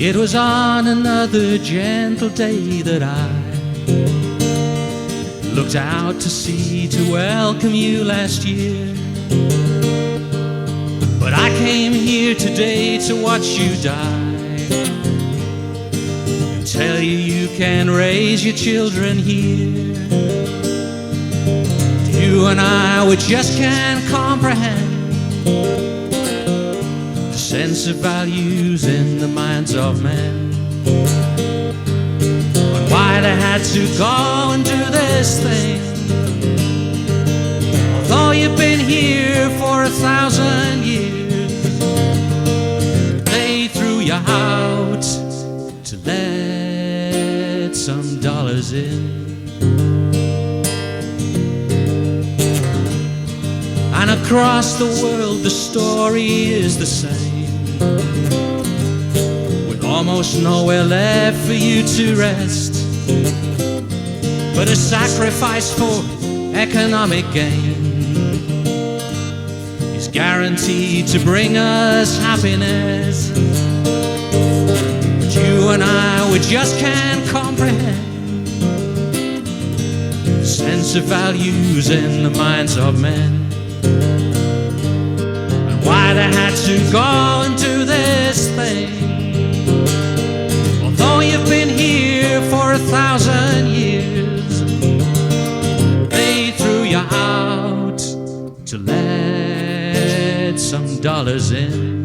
It was on another gentle day that I looked out to sea to welcome you last year. But I came here today to watch you die, and tell you you can raise your children here. You and I, we just can't comprehend the sense of values in the minds of men, and why they had to go and do this thing. Although you've been here for 1,000 years, they threw you out to let some dollars in. And across the world the story is the same, with almost nowhere left for you to rest, but a sacrifice for economic gain is guaranteed to bring us happiness. But you and I, we just can't comprehend the sense of values in the minds of men, why they had to go and do this thing. Although you've been here for 1,000 years, they threw you out to let some dollars in.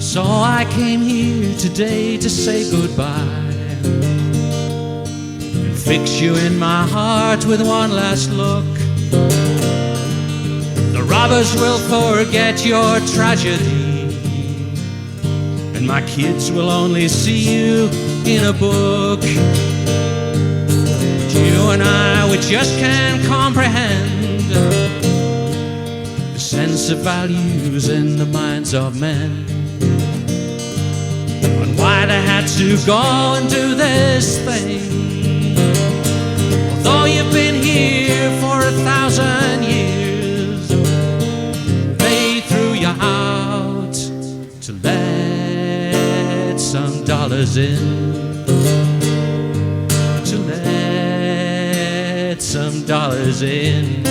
So I came here today to say goodbye and fix you in my heart with one last look. The robbers will forget your tragedy, and my kids will only see you in a book. But you and I, we just can't comprehend the sense of values in the minds of men, why they had to go and do this thing. Although you've been here for 1,000 years, they threw you out to let some dollars in, to let some dollars in.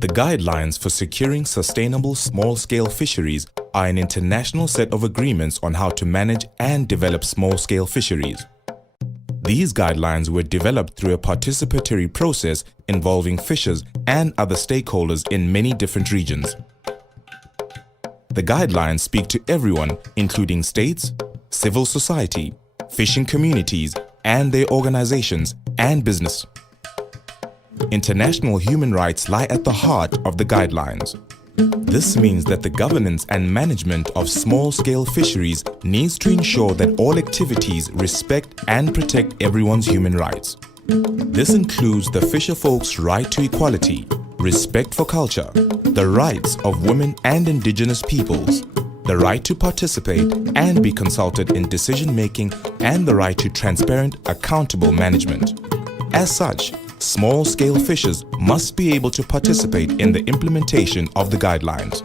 The guidelines for securing sustainable small-scale fisheries are an international set of agreements on how to manage and develop small-scale fisheries. These guidelines were developed through a participatory process involving fishers and other stakeholders in many different regions. The guidelines speak to everyone, including states, civil society, fishing communities, and their organizations and business. International human rights lie at the heart of the guidelines. This means that the governance and management of small-scale fisheries needs to ensure that all activities respect and protect everyone's human rights. This includes the fisherfolk's right to equality, respect for culture, the rights of women and indigenous peoples, the right to participate and be consulted in decision-making, and the right to transparent, accountable management. As such, small-scale fishers must be able to participate in the implementation of the guidelines.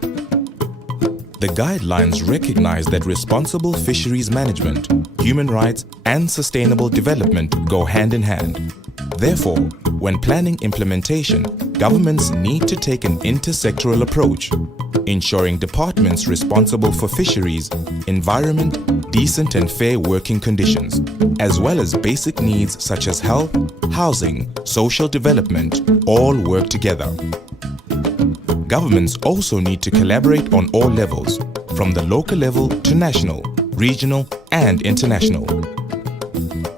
The guidelines recognize that responsible fisheries management, human rights, and sustainable development go hand in hand. Therefore, when planning implementation, governments need to take an intersectoral approach, ensuring departments responsible for fisheries, environment, decent and fair working conditions, as well as basic needs such as health, housing, social development, all work together. Governments also need to collaborate on all levels, from the local level to national, regional, and international.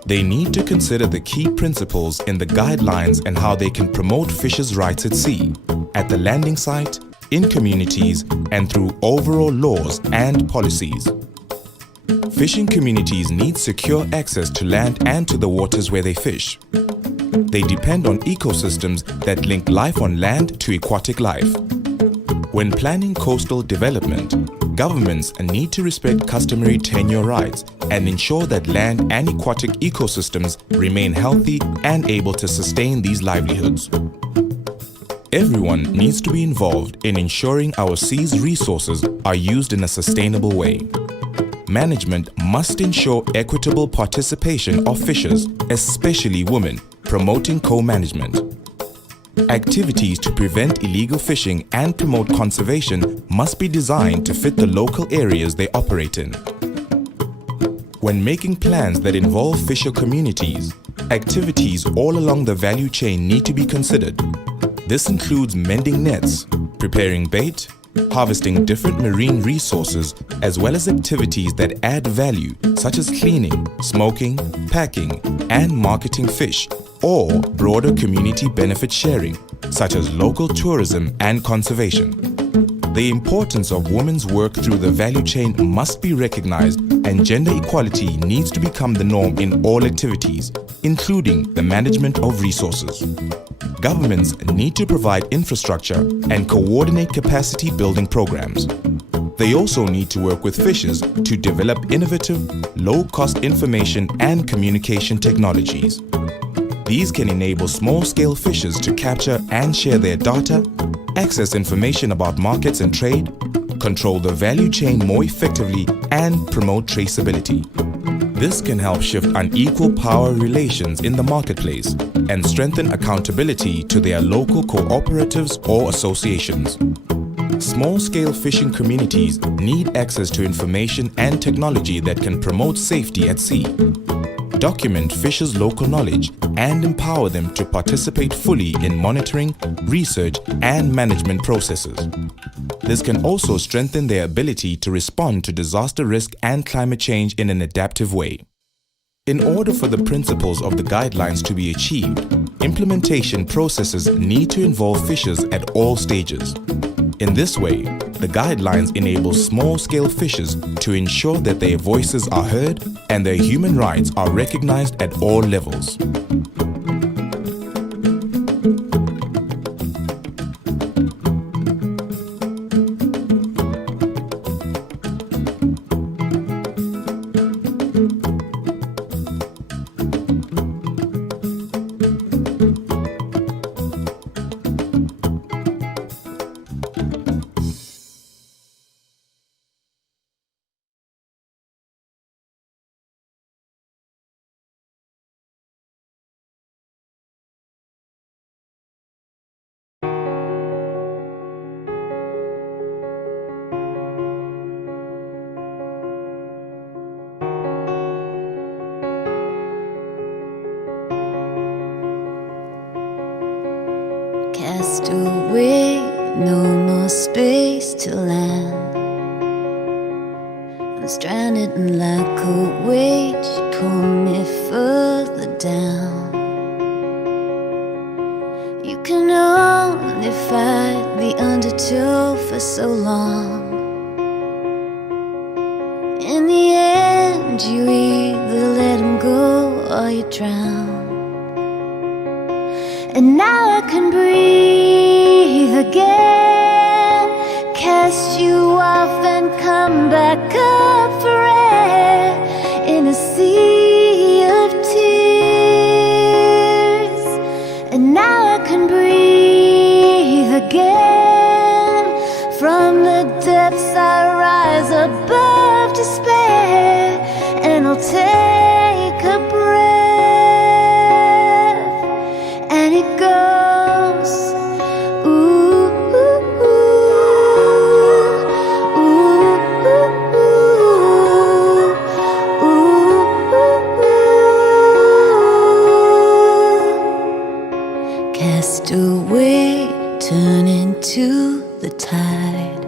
They need to consider the key principles in the guidelines and how they can promote fishers' rights at sea, at the landing site, in communities, and through overall laws and policies. Fishing communities need secure access to land and to the waters where they fish. They depend on ecosystems that link life on land to aquatic life. When planning coastal development, governments need to respect customary tenure rights and ensure that land and aquatic ecosystems remain healthy and able to sustain these livelihoods. Everyone needs to be involved in ensuring our sea's resources are used in a sustainable way. Management must ensure equitable participation of fishers, especially women, promoting co-management. Activities to prevent illegal fishing and promote conservation must be designed to fit the local areas they operate in. When making plans that involve fisher communities, activities all along the value chain need to be considered. This includes mending nets, preparing bait, harvesting different marine resources, as well as activities that add value such as cleaning, smoking, packing, and marketing fish, or broader community benefit sharing, such as local tourism and conservation. The importance of women's work through the value chain must be recognized, and gender equality needs to become the norm in all activities, including the management of resources. Governments need to provide infrastructure and coordinate capacity building programs. They also need to work with fishers to develop innovative, low-cost information and communication technologies. These can enable small-scale fishers to capture and share their data, access information about markets and trade, control the value chain more effectively, and promote traceability. This can help shift unequal power relations in the marketplace and strengthen accountability to their local cooperatives or associations. Small-scale fishing communities need access to information and technology that can promote safety at sea. Document fishers' local knowledge and empower them to participate fully in monitoring, research, and management processes. This can also strengthen their ability to respond to disaster risk and climate change in an adaptive way. In order for the principles of the guidelines to be achieved, implementation processes need to involve fishers at all stages. In this way, the guidelines enable small-scale fishers to ensure that their voices are heard and their human rights are recognized at all levels. cast away, no more space to land. I'm stranded and like a weight, you pull me further down. You can only fight the undertow for so long. In the end, you either let him go or you drown. And now I can breathe again, cast you off and come back up for air in a sea of tears. And now I can breathe again, from the depths I rise above despair, and I'll take a breath, and it goes, ooh, ooh, ooh, ooh, ooh. Cast away, turn into the tide.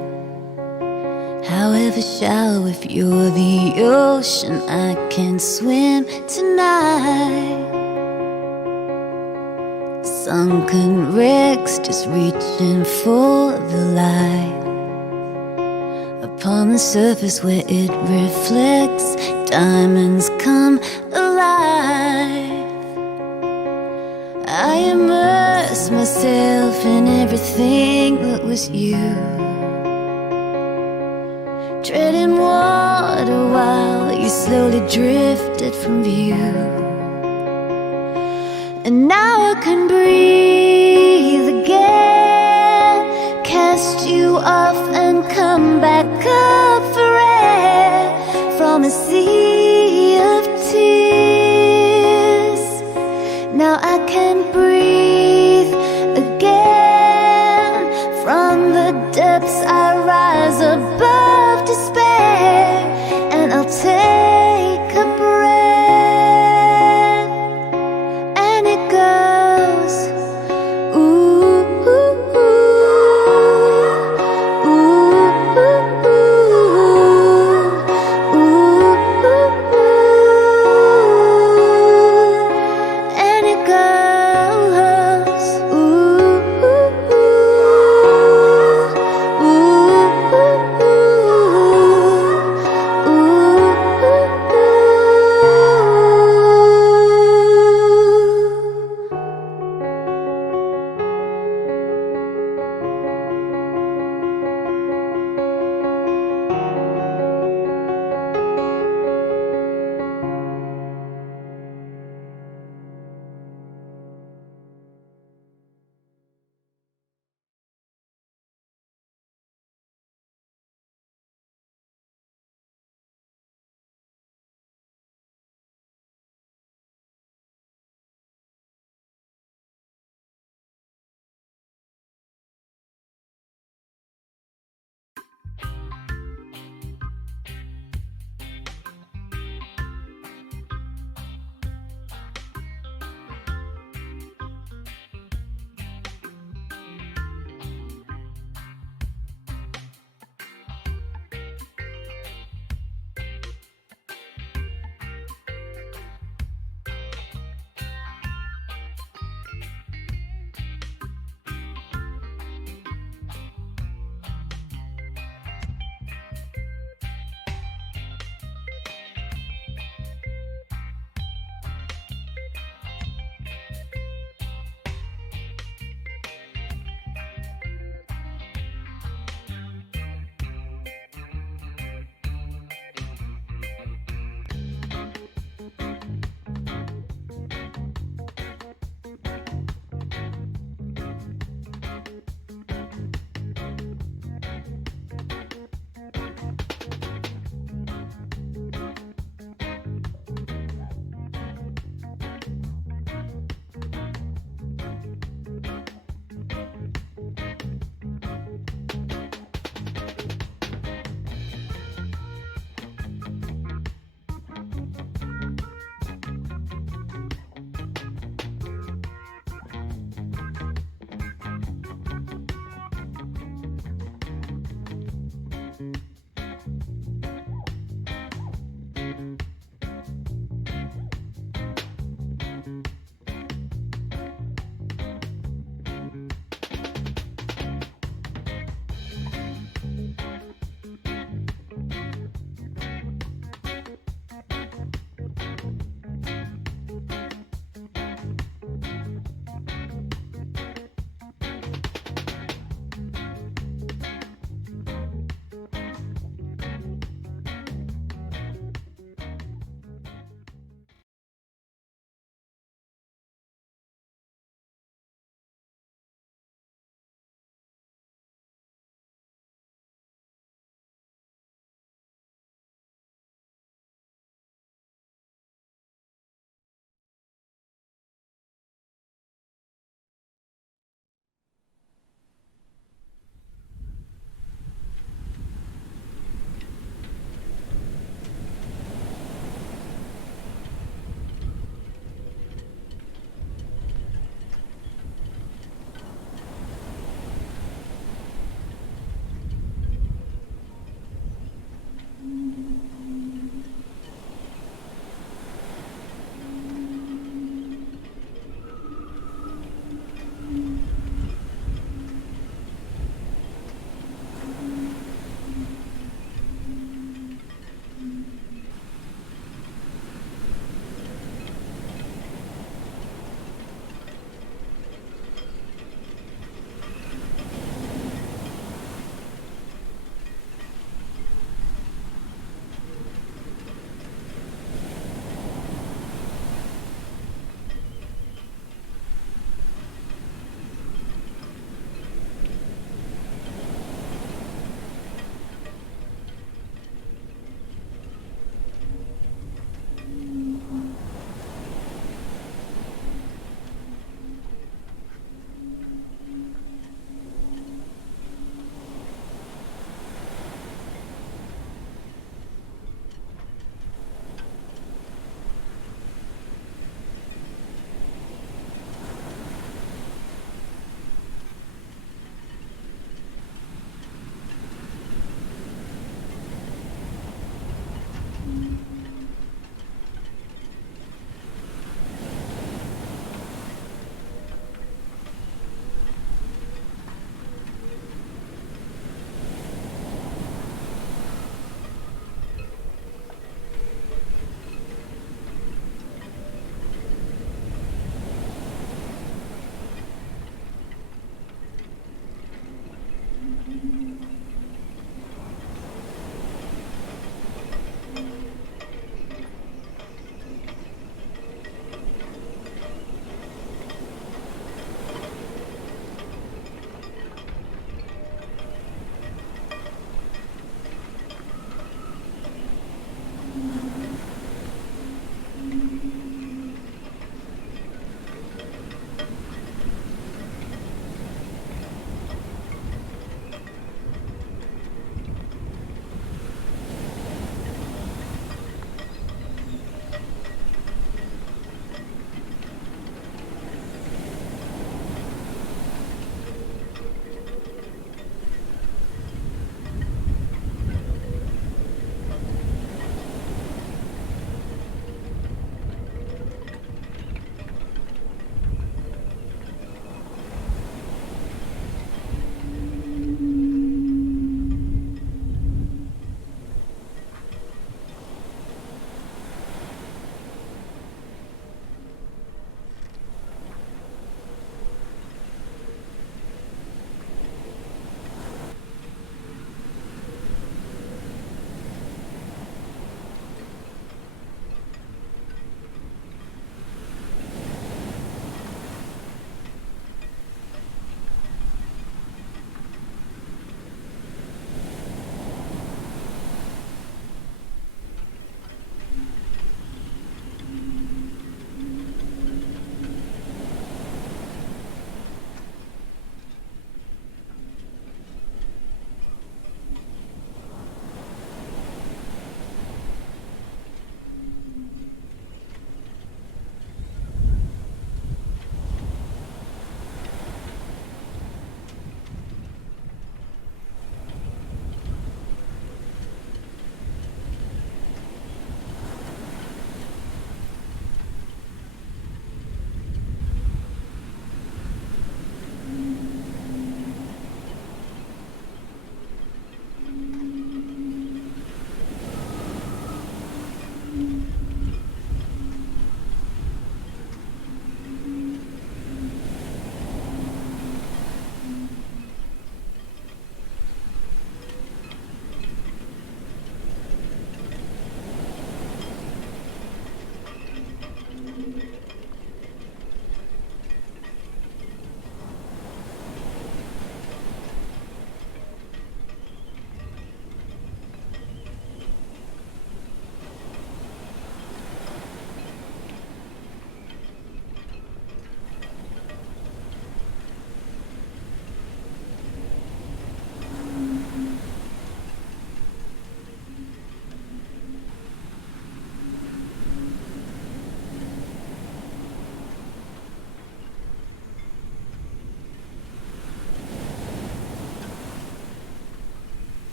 However shallow, if you're the ocean, I can swim tonight. Sunken wrecks, just reaching for the light. Upon the surface where it reflects, diamonds come alive. I immerse myself in everything that was you, treading water while you slowly drifted from view. And now I can breathe again, cast you off and come back up for air, from a sea of tears. Now I can breathe again, from the depths I rise above despair, and I'll take a breath, and it goes, ooh, ooh, ooh, ooh, ooh, ooh.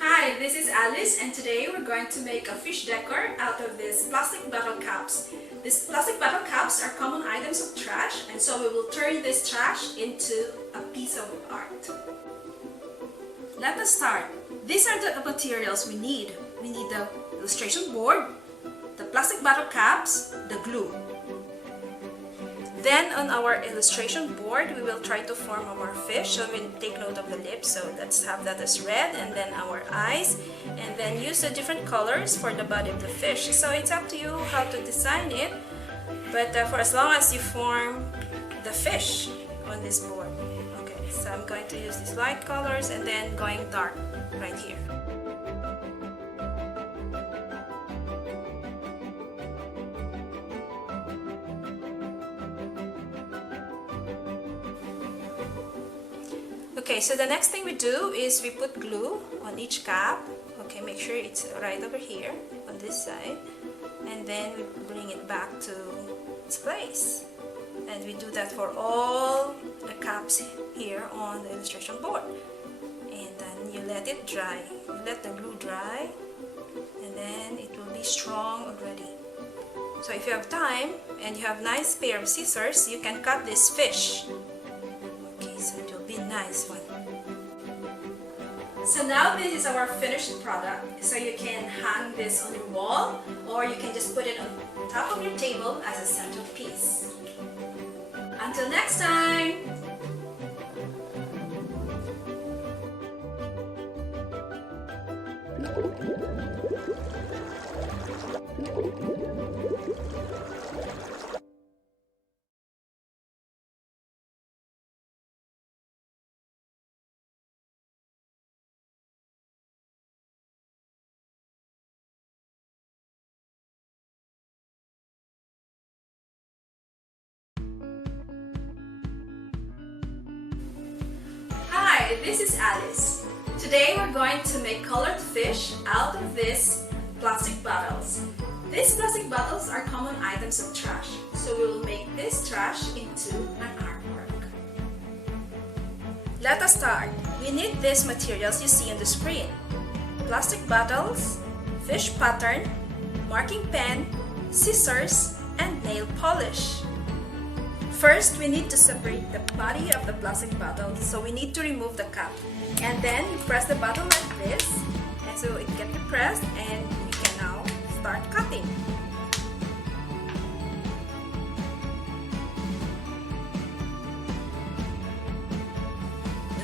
Hi, this is Alice, and today we're going to make a fish decor out of these plastic bottle caps. These plastic bottle caps are common items of trash, and so we will turn this trash into a piece of art. Let us start. These are the materials we need. We need the illustration board, the plastic bottle caps, the glue. Then on our illustration board, we will try to form our fish. So we take note of the lips. So let's have that as red, and then our eyes, and then use the different colors for the body of the fish. So it's up to you how to design it, but for as long as you form the fish on this board. Okay, so I'm going to use these light colors and then going dark right here. Okay, so the next thing we do is we put glue on each cap. Okay, make sure it's right over here on this side, and then we bring it back to its place. And we do that for all the caps here on the illustration board. And then you let it dry. You let the glue dry, and then it will be strong already. So if you have time and you have a nice pair of scissors, you can cut this fish. Okay, so it will be a nice one. So now this is our finished product. So you can hang this on your wall, or you can just put it on top of your table as a centerpiece. Until next time! Hi, this is Alice. Today we're going to make colored fish out of these plastic bottles. These plastic bottles are common items of trash, so we will make this trash into an artwork. Let us start. We need these materials you see on the screen: plastic bottles, fish pattern, marking pen, scissors, and nail polish. First, we need to separate the body of the plastic bottle, so we need to remove the cap. And then you press the bottle like this, and so it gets depressed, and we can now start cutting.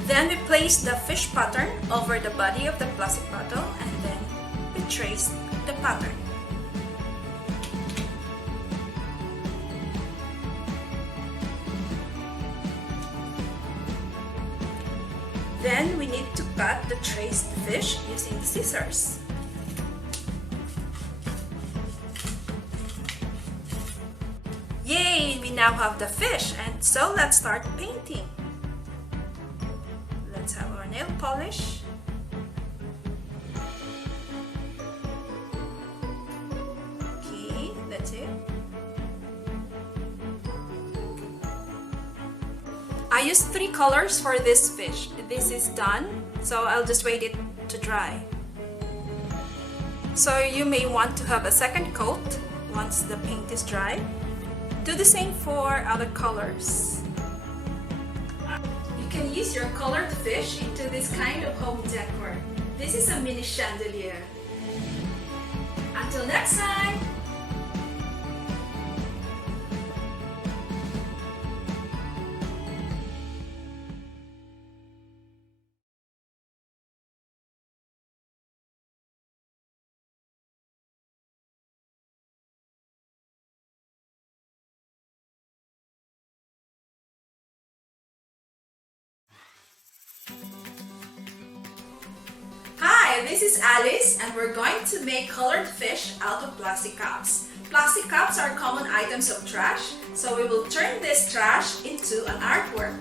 Then we place the fish pattern over the body of the plastic bottle, and then we trace the pattern. Then we need to cut the traced fish using the scissors. Yay! We now have the fish, and so let's start painting. Let's have our nail polish. Okay, that's it. I used 3 colors for this fish. This is done, so I'll just wait it to dry. So you may want to have a second coat once the paint is dry. Do the same for other colors. You can use your colored fish into this kind of home decor. This is a mini chandelier. Until next time! Hi, this is Alice, and we're going to make colored fish out of plastic cups. Plastic cups are common items of trash, so we will turn this trash into an artwork.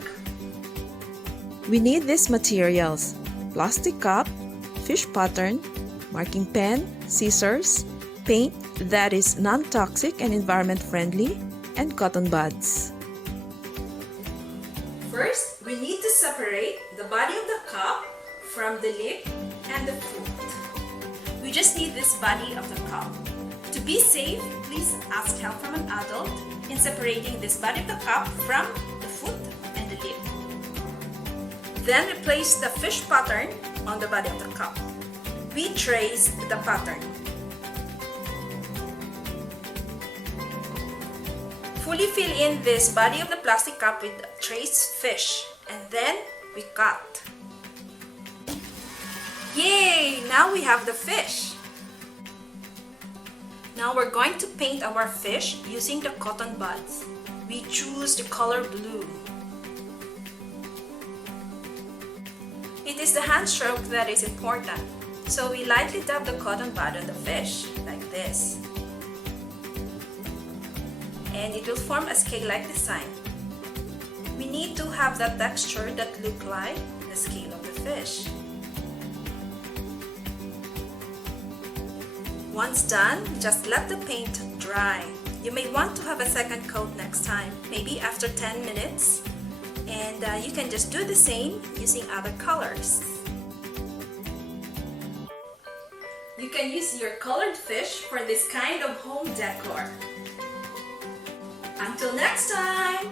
We need these materials: plastic cup, fish pattern, marking pen, scissors, paint that is non-toxic and environment friendly, and cotton buds. First, we need to separate the body of the cup from the lip and the foot. We just need this body of the cup. To be safe, please ask help from an adult in separating this body of the cup from the foot and the lip. Then we place the fish pattern on the body of the cup. We trace the pattern. Fully fill in this body of the plastic cup with traced fish, and then we cut. Yay! Now we have the fish. Now we're going to paint our fish using the cotton buds. We choose the color blue. It is the hand stroke that is important, so we lightly dab the cotton bud on the fish, like this. And it will form a scale-like design. We need to have that texture that look like the scale of the fish. Once done, just let the paint dry. You may want to have a second coat next time, maybe after 10 minutes. And you can just do the same using other colors. You can use your colored fish for this kind of home decor. Until next time!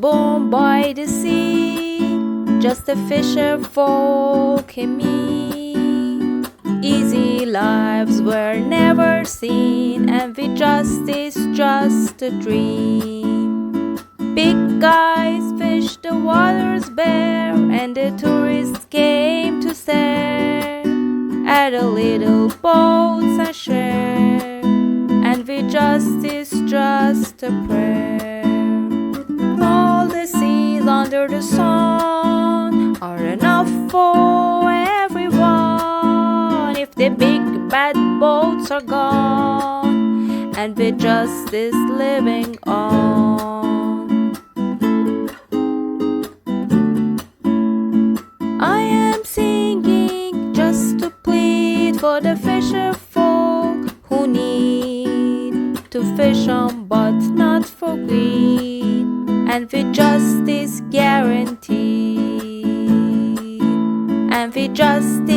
born by the sea, just a fisher folk and me. Easy lives were never seen, and with justice just a dream. Big guys fished the waters bare, and the tourists came to stare at the little boats and share, and with justice just a prayer. All the seas under the sun are enough for everyone if the big bad boats are gone, and with justice living on. I am singing just to plead for the fisher folk who need to fish on but not for greed, and with justice guaranteed, and with justice